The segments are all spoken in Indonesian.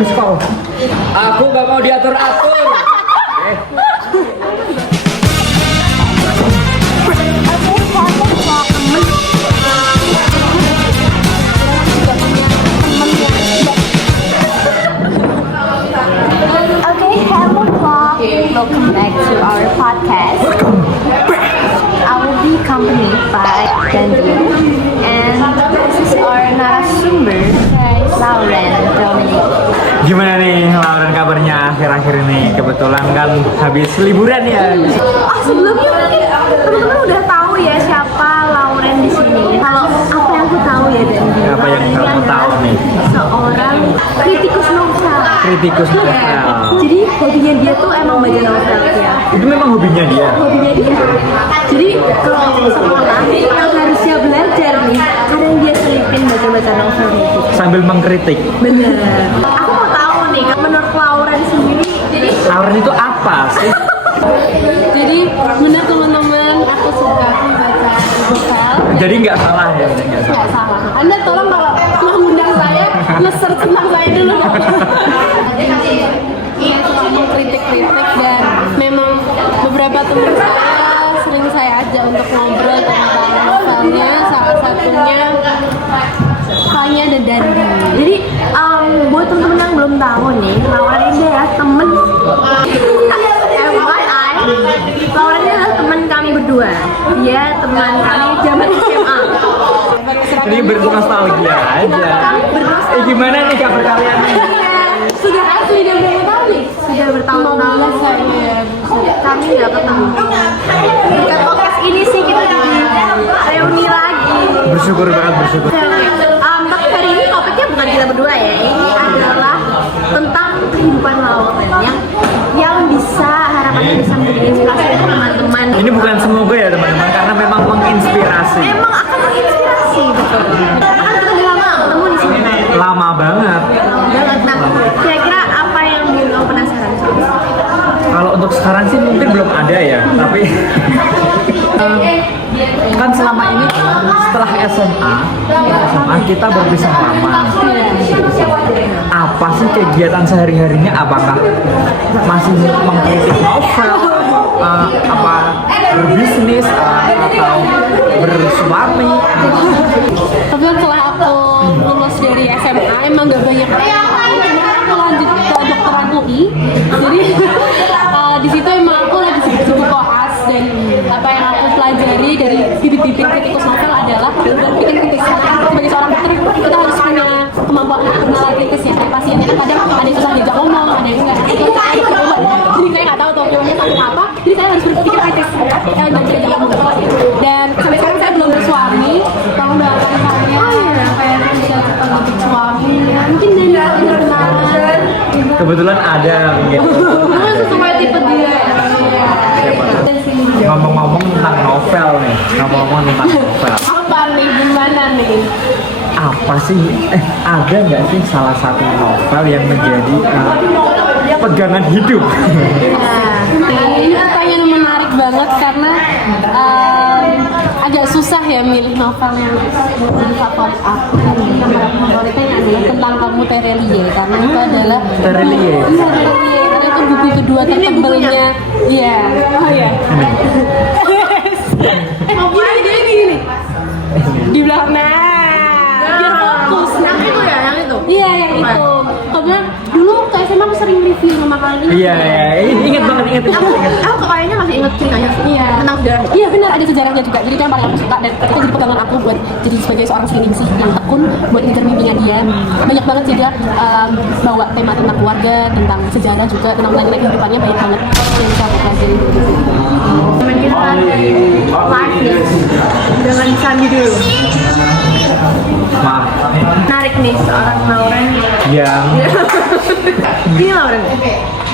bagus kau. Aku gak mau diatur-atur. Hello vlog. Welcome back to our podcast. I will be accompanied by Dandy, and this is our narasumber, Lauren Dominic. Gimana nih Lauren kabarnya akhir-akhir ini? Kebetulan kan habis liburan ya. Sebelumnya mungkin teman-teman udah tahu ya siapa Lauren di sini. Kalau apa yang aku tahu ya Dandy? Apa yang kamu tahu nih? Seorang kritikus novel. Kritikus novel. Jadi hobinya dia tuh emang baca novel ya. Itu memang hobinya dia. Hobinya dia. Jadi kalau sekolah yang harusnya belajar nih, kadang dia selipin baca-baca novel gitu. Sambil mengkritik. Bener. Aku mau tahu nih, menurut Lauren sendiri, Lauren itu apa sih? Jadi benar teman-teman, aku suka membaca novel. Jadi nggak salah ya? Nggak salah. Nggak salah. Anda tolong kalau mau undang saya, nge-search tentang saya dulu ya. Iya, suka mengkritik-kritik dan memang beberapa teman saya sering saya ajak untuk ngobrol tentang novelnya. Salah satunya Fanya dan Dandy. jadi buat temen-temen yang belum tahu nih, Lauren ini ya temen FYI, Lauren ini adalah teman kami berdua. Dia teman kami zaman SMA. Ini bernostalgia aja. Gimana nih kabar kalian? Sudah asli dan berapa tahun nih? Sudah bertahun-tahun 15 kayaknya. kami nggak ketemu. Dekat podcast ini sih kita jadi reuni lagi. Bersyukur banget, bersyukur. Tapi hari ini topiknya bukan kita berdua ya. Ini adalah tentang kehidupan Lauren yang bisa harapannya bisa menjadi inspirasi untuk teman-teman. Ini bukan semoga ya teman-teman, karena memang menginspirasi. Emang akan menginspirasi betul. Kan kita udah lama ketemu di sini. Lama banget. Nah, kira-kira apa yang bikin kamu penasaran? Kalau untuk sekarang sih mungkin belum ada ya, tapi kan selama ini setelah SMA kita berpisah lama. Apa sih kegiatan sehari-harinya? Apakah masih mengkritik novel, apa berbisnis atau bersuami? Tapi setelah aku lulus dari SMA emang gak banyak yang tahu, cuma aku lanjut ke kedokteran UI. Jadi di situ emang aku lagi sibuk koas, dan apa yang aku pelajari dari bibit-bibit kritikus novel adalah berpikir kritis. Sebagai seorang dokter kita harus punya kemampuan untuk mengenal kritis ya dari pasien. Kadang ada yang susah diajak ngomong, ada yang enggak. Jadi saya nggak tahu topiknya sampai apa. Jadi saya harus berpikir kritis. Saya udah diajak ngomong. Dan sampai sekarang saya belum bersuami. Tolong doakan saya supaya bisa cepat dapat suami. Mungkin dari kenalan. Kebetulan ada mungkin. Mungkin sesuai tipe dia. Ngomong-ngomong tentang novel nih, ngomong-ngomong tentang novel. Apa nih? Gimana nih? Apa sih? Ada nggak sih salah satu novel yang menjadi pegangan hidup? Nah, ini pertanyaan menarik banget karena agak susah ya milih novel yang menjadi favorit aku. Yang favoritnya adalah Tentang Kamu Terelie, karena itu adalah Terelie. Iya, Terelie, karena itu buku kedua tertebelnya. Iya. Oh iya. Gini nih. Di belakang. Biar fokus. Yang itu ya, yang itu. Iya, yang itu. Karena dulu waktu SMA aku sering review nama kalian ini. Iya, ingat banget, ingat. Aku kayaknya masih inget ceritanya sih. Iya. Tentang sejarah. Iya benar, ada sejarahnya juga. Jadi itu yang paling aku suka, dan itu jadi pegangan aku buat jadi sebagai seorang sih yang tekun buat ngejar mimpinya dia. Banyak banget sih dia bawa tema tentang keluarga, tentang sejarah juga, tentang nilai kehidupannya banyak banget yang bisa aku pelajari. Temen kita live nih dengan Sandi dulu. Maaf. Menarik nih seorang Lauren. Yang Ini Lauren.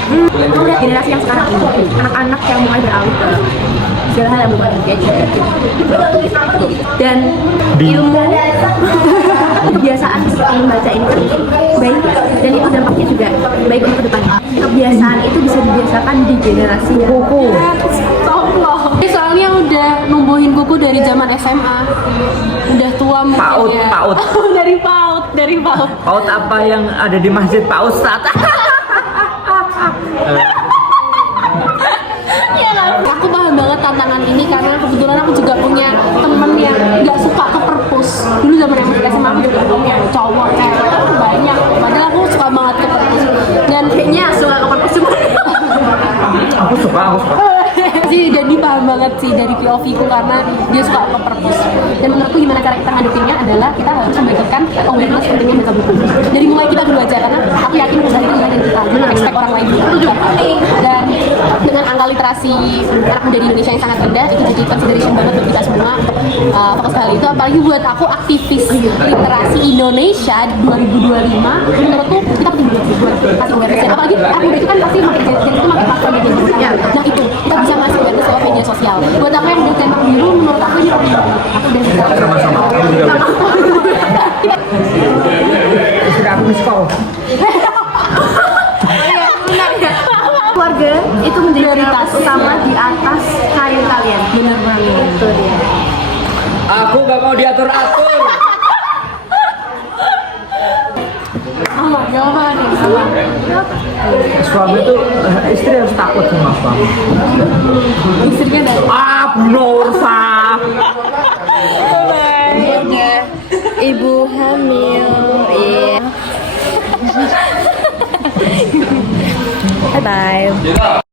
Aku lihat generasi yang sekarang ini, anak-anak yang mulai beralih ke segala hal yang bukan gadget dan ilmu kebiasaan seperti membaca ini baik, dan itu dampaknya juga baik untuk kedepannya. Kebiasaan itu bisa dibiasakan di generasi buku. Stop loh. Soalnya udah numbuhin kuku dari zaman SMA. Udah tua mungkin PAUD, ya. PAUD. Dari PAUD. dari PAUD. PAUD apa yang ada di masjid Pak Ustadz? Iya kan? Aku paham banget tantangan ini karena kebetulan aku juga punya temen yang nggak suka ke perpus. Dulu zaman yang masih SMA aku juga punya cowok, cewek banyak. Padahal aku suka banget ke perpus. Dan kayaknya suka ke perpus cuma Aku suka. sih, jadi paham banget sih dari POV ku karena dia suka ke perpus. Dan menurutku gimana cara kita ngadepinnya adalah kita harus membagikan awareness pentingnya baca buku. Dari mulai kita dulu aja karena aku yakin dari itu dari kita. Jangan expect orang lain juga. Dan dengan angka literasi anak muda di Indonesia yang sangat rendah, itu jadi consideration banget buat kita semua untuk fokus ke hal itu. Apalagi buat aku aktivis literasi Indonesia 2025, menurutku kita penting banget sih buat kasih awareness. Apalagi anak muda itu kan pasti makin jadi itu makin platform media sosial. Nah itu kita bisa ngasih awareness lewat media sosial. Buat aku yang udah tembak biru, menurut aku ini penting banget. Aku udah bisa. Sama-sama. Aku juga. Istri aku miss call. Keluarga itu menjadi prioritas utama di atas karir kalian. Bener banget. Itu dia. Aku gak mau diatur-atur. Oh my god. Suami tuh istri harus takut sama suami. Istrinya dari Bu Nursa. Ibu hamil. Iya. Bye bye.